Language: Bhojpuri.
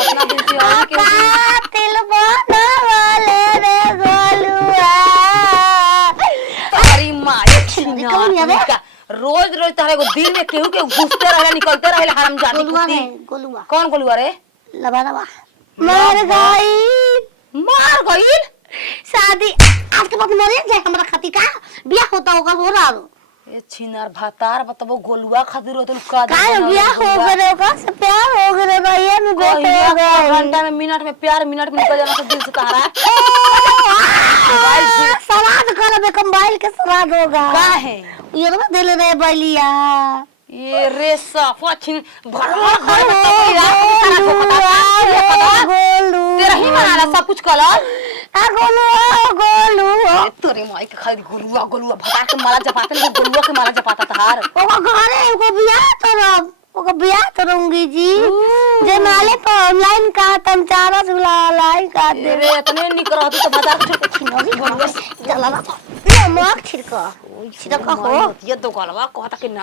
अपना दिन से और के तिल बनवाले रे गोलुआ। अरे माई छिना का रोज रोज तारे को दिन में केहू के घुसते रहे निकलते रहे हरामजादी कुत्ती। गोलुआ कौन गोलुआ रे? लबा मर गई शादी आज के बाद मरे जाए हमरा खाती का बियाह होता होगा हो रहा ए छिनार भातार बताबो गोलुआ खातिर होतन का बियाह हो गए होगा से प्यार हो गए भैया में बेटे हो गए घंटा में मिनट में प्यार मिनट में निकल जाना तो दिल से तारा श्राद्ध करबे कंबाइल के श्राद्ध होगा का है ये तो दिल रे बलिया ये रे सफा छिन भरवा घर में तो सारा ठोकता तेरा ही मारा सब कुछ कलर गोलू तोरे माई के खाली गोलुआ गोलुआ भता के माला जपाते ने गोलुआ के माला जपाता तहार ओका घरे एगो बियाह करब ओका बियाह करूंगी जी जे माले पर ऑनलाइन का तम चारा सुला लाई का दे रे इतने निक रहत तो बाजार के छोटे गोलुआ चला ना नमक छिड़का हो ये तो गलवा कहता के ना